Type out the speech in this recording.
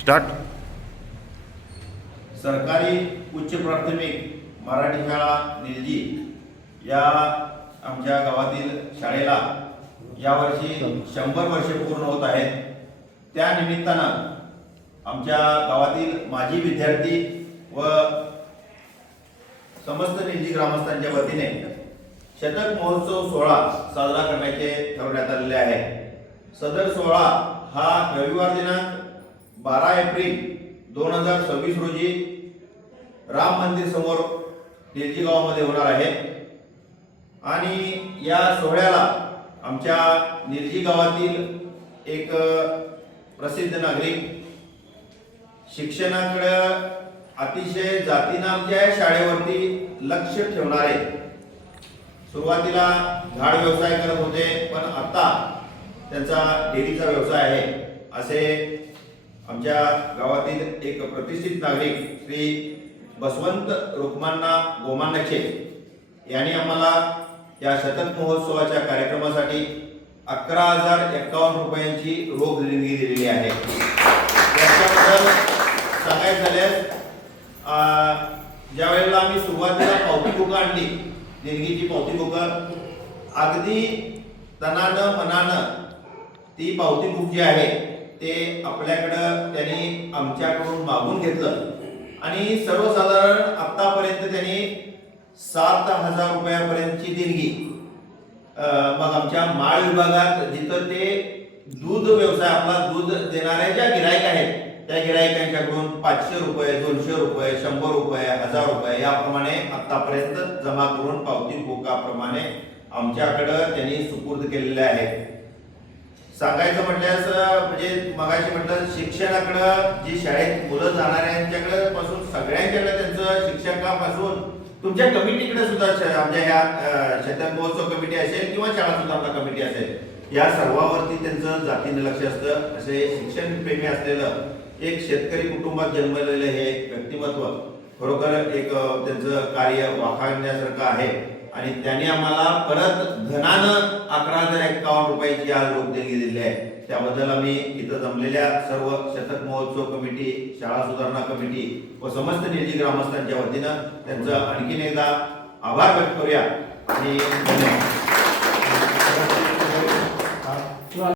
Start. सरकारी उच्च प्राथमिक मराठी शाळा निलजी या आमच्या गावातील शाळेला यावर्षी 100 वर्षे पूर्ण होत आहेत. त्या निमित्तानं आमच्या गावातील माजी विद्यार्थी व समस्त निलजी ग्रामस्थांच्या वतीने शतक महोत्सव सोहळा साजरा करण्याचे ठरवण्यात आलेले आहे. सदर सोहळा हा रविवार दिनांक 12 एप्रिल 2026 रोजी राम मंदिर समोर निलजी गावामध्ये होणार आहे. आणि या सोहळ्याला आमच्या निलजी गावातील एक प्रसिद्ध नागरिक, शिक्षणाकडे अतिशय जातीनं आमच्या शाळेवरती लक्ष ठेवणारे, सुरुवातीला झाड व्यवसाय करत होते पण आता त्यांचा डेअरीचा व्यवसाय आहे, असे आमच्या गावातील एक प्रतिष्ठित नागरिक श्री बसवंत रुक्मांना गोमानक्षे यांनी आम्हाला या शतक महोत्सवाच्या कार्यक्रमासाठी 11,051 रुपयांची रोख देणगी दिलेली आहे. याच्याबद्दल सांगायचं झाल्यास ज्या वेळेला आम्ही सुरुवातीला पावती बुकं आणली, देणगीची पावती बुकं, अगदी तनानं मनानं ती पावती बुक जी आहे ते आपल्याकडं त्यांनी आमच्याकडून मागून घेतलं आणि सर्वसाधारण आतापर्यंत त्यांनी 7,000 रुपयापर्यंतची देणगी मग आमच्या माळ विभागात जिथं ते दूध व्यवसाय, आपला दूध देणाऱ्या ज्या गिराईक आहेत त्या गिराईकांच्याकडून 500 रुपये, 200 रुपये, 100 रुपये, 1000 रुपये याप्रमाणे आतापर्यंत जमा करून पावती बुकाप्रमाणे आमच्याकडं त्यांनी सुपूर्द केलेले आहेत. सांगायचं म्हटल्यास म्हणजे मगाशी म्हटलं, शिक्षणाकडं जी शाळेत मुलं जाणाऱ्यांच्याकडे पासून सगळ्यांच्याकडे त्यांचं शिक्षकापासून तुमच्या कमिटीकडे सुद्धा आमच्या ह्या शतक महोत्सव कमिटी असेल किंवा शाळा सुधारणा कमिटी असेल, या सर्वांवरती त्यांचं जातीनं लक्ष असतं. असे शिक्षण प्रेमी असलेलं एक शेतकरी कुटुंबात जन्मलेलं हे व्यक्तिमत्व खरोखर एक त्यांचं कार्य वाखाणण्यासारखं आहे. आणि त्यांनी आम्हाला परत धनानं 11,051 रुपयाची आज रोख देणगी दिली आहे. त्याबद्दल आम्ही इथं जमलेल्या सर्व शतक महोत्सव कमिटी, शाळा सुधारणा कमिटी व समस्त निलजी ग्रामस्थांच्या वतीनं त्यांचं आणखीन एकदा आभार व्यक्त करूया आणि धन्यवाद.